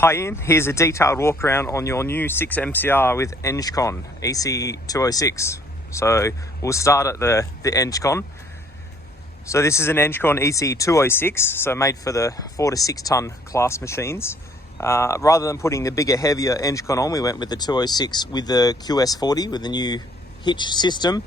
Hi Ian, here's a detailed walk around on your new 6 MCR with Engcon EC206. So we'll start at the Engcon. So this is an Engcon EC206, so made for the 4 to 6 ton class machines. Rather than putting the bigger, heavier Engcon on, we went with the 206 with the QS40 with the new hitch system.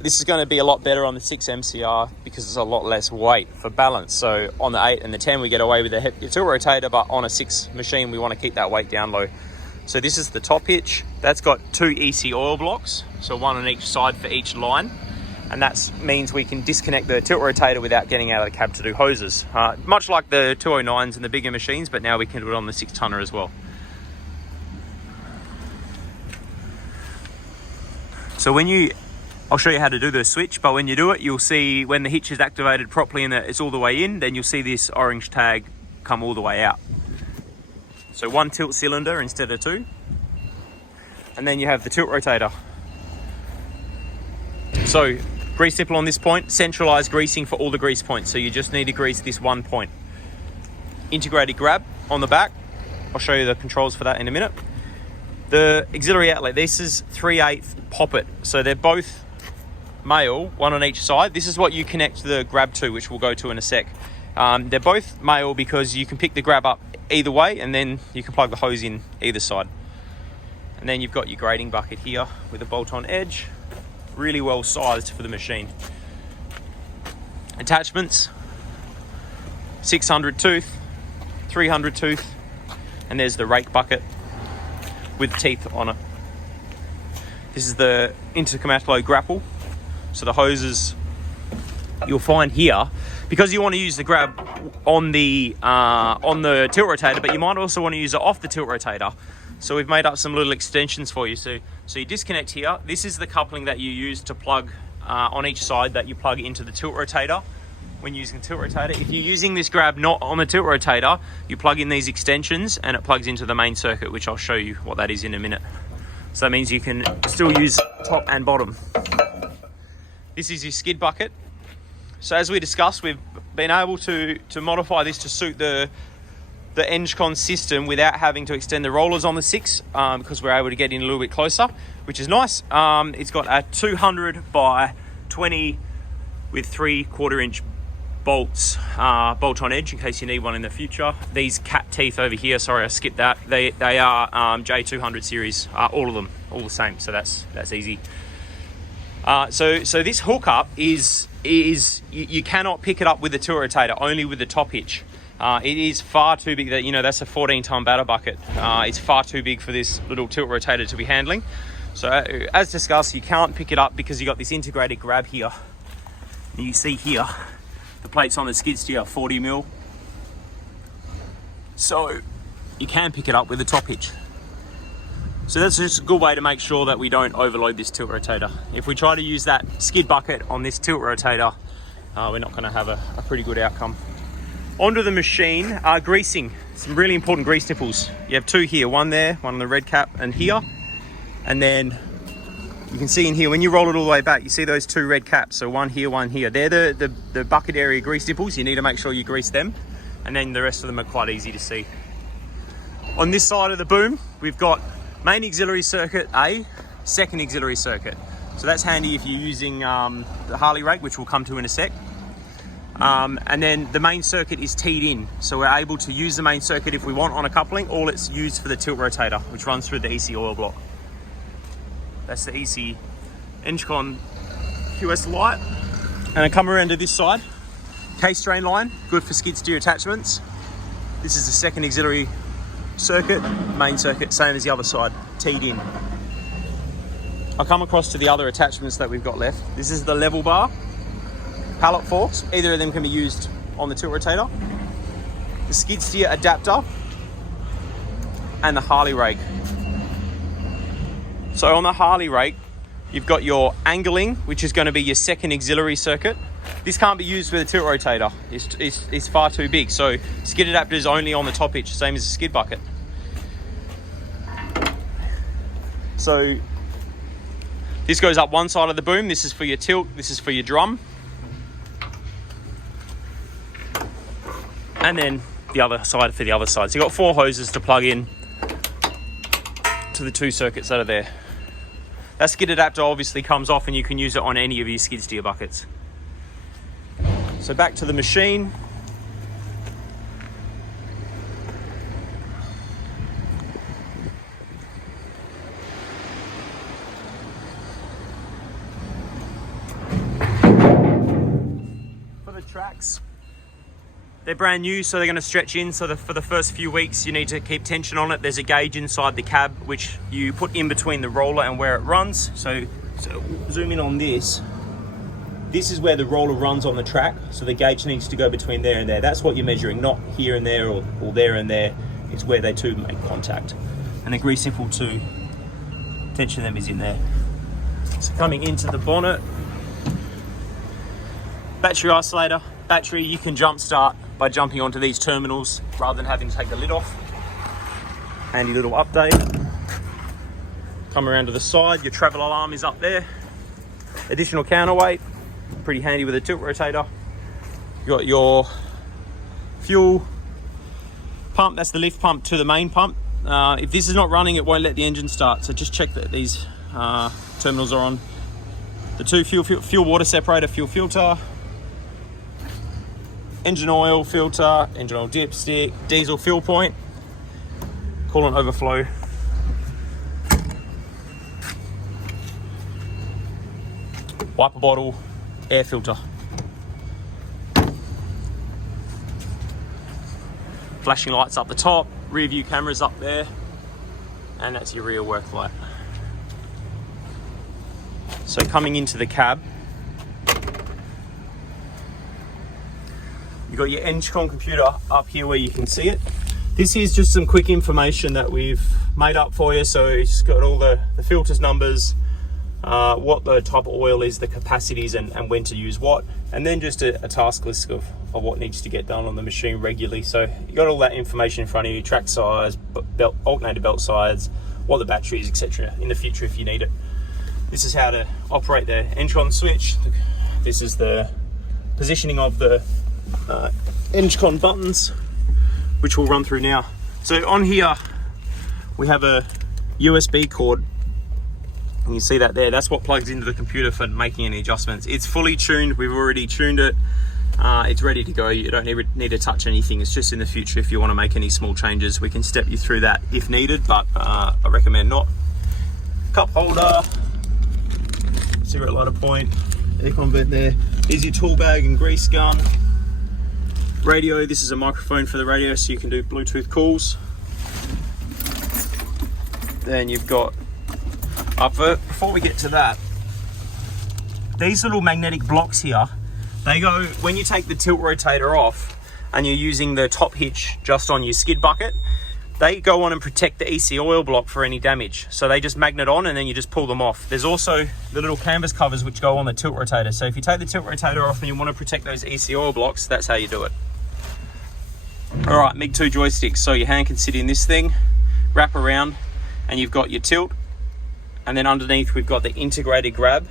This is going to be a lot better on the 6 MCR because it's a lot less weight for balance. So on the 8 and the 10 we get away with the tilt rotator, but on a 6 machine we want to keep that weight down low. So this is the top hitch. That's got 2 EC oil blocks, so 1 on each side for each line. And that means we can disconnect the tilt rotator without getting out of the cab to do hoses. Much like the 209s and the bigger machines, but now we can do it on the 6 tonner as well. So I'll show you how to do the switch, but when you do it, you'll see when the hitch is activated properly and it's all the way in, then you'll see this orange tag come all the way out. So 1 tilt cylinder instead of 2. And then you have the tilt rotator. So grease nipple on this point, centralized greasing for all the grease points. So you just need to grease this 1 point. Integrated grab on the back. I'll show you the controls for that in a minute. The auxiliary outlet, this is 3/8 poppet. So they're both male, 1 on each side. This is what you connect the grab to, which we'll go to in a sec. They're both male because you can pick the grab up either way and then you can plug the hose in either side. And then you've got your grading bucket here with a bolt-on edge. Really well sized for the machine. Attachments, 600 tooth, 300 tooth, and there's the rake bucket with teeth on it. This is the intercomatolo grapple. So the hoses you'll find here, because you want to use the grab on the tilt rotator, but you might also want to use it off the tilt rotator. So we've made up some little extensions for you. So you disconnect here. This is the coupling that you use to plug on each side that you plug into the tilt rotator when using the tilt rotator. If you're using this grab not on the tilt rotator, you plug in these extensions and it plugs into the main circuit, which I'll show you what that is in a minute. So that means you can still use top and bottom. This is your skid bucket. So as we discussed, we've been able to modify this to suit the Engcon system without having to extend the rollers on the 6 because we're able to get in a little bit closer, which is nice. It's got a 200 by 20 with 3/4 inch bolts, bolt-on edge in case you need one in the future. These cat teeth over here, sorry I skipped that, they are J200 series, all of them, all the same, so that's easy. So this hookup is you cannot pick it up with the tilt rotator, only with the top hitch. It is far too big. That's a 14-ton batter bucket. It's far too big for this little tilt rotator to be handling. So as discussed, you can't pick it up because you got this integrated grab here. And you see here, the plates on the skid steer are 40 mil. So you can pick it up with the top hitch. So that's just a good way to make sure that we don't overload this tilt rotator. If we try to use that skid bucket on this tilt rotator, we're not going to have a pretty good outcome. Onto the machine, greasing. Some really important grease nipples. You have 2 here, 1 there, 1 on the red cap and here. And then you can see in here, when you roll it all the way back, you see those 2 red caps. So 1 here, 1 here. They're the bucket area grease nipples. You need to make sure you grease them. And then the rest of them are quite easy to see. On this side of the boom, we've got main auxiliary circuit A, second auxiliary circuit. So that's handy if you're using the Harley rake, which we'll come to in a sec. And then the main circuit is teed in. So we're able to use the main circuit if we want on a coupling, or it's used for the tilt rotator, which runs through the EC oil block. That's the EC Engcon QS light. And I come around to this side. Case drain line, good for skid steer attachments. This is the second auxiliary circuit, main circuit, same as the other side, teed in. I'll come across to the other attachments that we've got left. This is the level bar, pallet forks, either of them can be used on the tilt rotator, the skid steer adapter, and the Harley rake. So on the Harley rake, you've got your angling, which is going to be your second auxiliary circuit. This can't be used with a tilt rotator. It's far too big. So skid adapter is only on the top hitch, same as a skid bucket. So this goes up one side of the boom. This is for your tilt. This is for your drum. And then the other side for the other side. So you've got 4 hoses to plug in to the 2 circuits that are there. That skid adapter obviously comes off and you can use it on any of your skid steer buckets. So back to the machine. For the tracks, they're brand new, so they're going to stretch in. So for the first few weeks, you need to keep tension on it. There's a gauge inside the cab, which you put in between the roller and where it runs. So zoom in on this. This is where the roller runs on the track. So the gauge needs to go between there and there. That's what you're measuring, not here and there or there and there. It's where they two make contact. And the grease simple too, tension of them is in there. So coming into the bonnet, battery isolator. Battery you can jump start by jumping onto these terminals rather than having to take the lid off. Handy little update. Come around to the side, your travel alarm is up there. Additional counterweight, pretty handy with a tilt rotator. You got your fuel pump, that's the lift pump to the main pump. If this is not running, it won't let the engine start, so just check that these terminals are on. The 2 fuel water separator, fuel filter, engine oil filter, engine oil dipstick, diesel fill point, coolant overflow, wiper bottle, air filter, flashing lights up the top, rear view cameras up there, and that's your rear work light. So coming into the cab, you've got your Engcon computer up here where you can see it. This is just some quick information that we've made up for you. So it's got all the filters numbers, what the type of oil is, the capacities, and when to use what. And then just a task list of what needs to get done on the machine regularly. So you got all that information in front of you, track size, alternator belt size, what the battery is, etc. in the future if you need it. This is how to operate the Engcon switch. This is the positioning of the Engcon buttons, which we'll run through now. So on here we have a USB cord, and you see that there, that's what plugs into the computer for making any adjustments. It's fully tuned, we've already tuned it, it's ready to go. You don't need to touch anything. It's just in the future if you want to make any small changes, we can step you through that if needed, but I recommend not. Cup holder, cigarette lighter point, aircon vent there. Here's your tool bag and grease gun. Radio, this is a microphone for the radio so you can do Bluetooth calls. Then you've got, before we get to that, these little magnetic blocks here, they go, when you take the tilt rotator off and you're using the top hitch just on your skid bucket, they go on and protect the EC oil block for any damage. So they just magnet on and then you just pull them off. There's also the little canvas covers which go on the tilt rotator. So if you take the tilt rotator off and you want to protect those EC oil blocks, that's how you do it. All right, MiG2 joysticks. So your hand can sit in this thing, wrap around, and you've got your tilt. And then underneath we've got the integrated grab,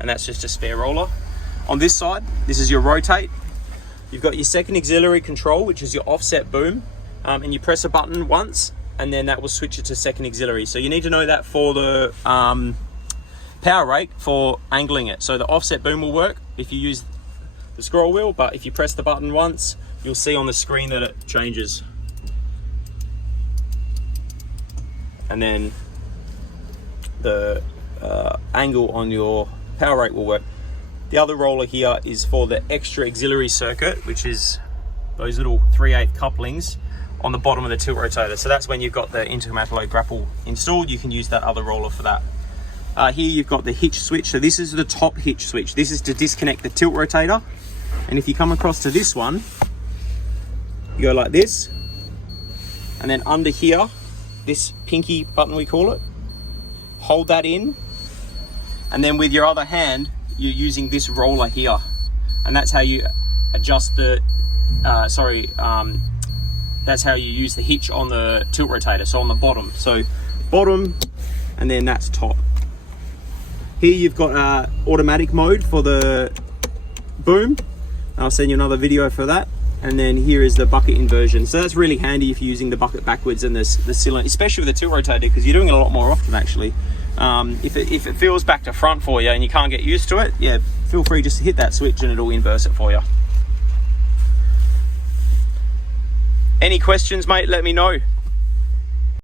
and that's just a spare roller. On this side, this is your rotate. You've got your second auxiliary control, which is your offset boom. And you press a button once and then that will switch it to second auxiliary. So you need to know that for the power rake for angling it. So the offset boom will work if you use the scroll wheel, but if you press the button once, you'll see on the screen that it changes. And then the angle on your power rake will work. The other roller here is for the extra auxiliary circuit, which is those little 3/8 couplings on the bottom of the tilt rotator. So that's when you've got the intercomatalo grapple installed, you can use that other roller for that. Here you've got the hitch switch. So this is the top hitch switch. This is to disconnect the tilt rotator. And if you come across to this one, you go like this, and then under here, this pinky button we call it, hold that in, and then with your other hand, you're using this roller here. And that's how you adjust the, that's how you use the hitch on the tilt rotator, so on the bottom. So bottom, and then that's top. Here you've got automatic mode for the boom. I'll send you another video for that. And then here is the bucket inversion. So that's really handy if you're using the bucket backwards and the cylinder, especially with the tilt rotator, because you're doing it a lot more often actually. If it feels back to front for you and you can't get used to it, yeah, feel free just to hit that switch and it'll inverse it for you. Any questions, mate, let me know.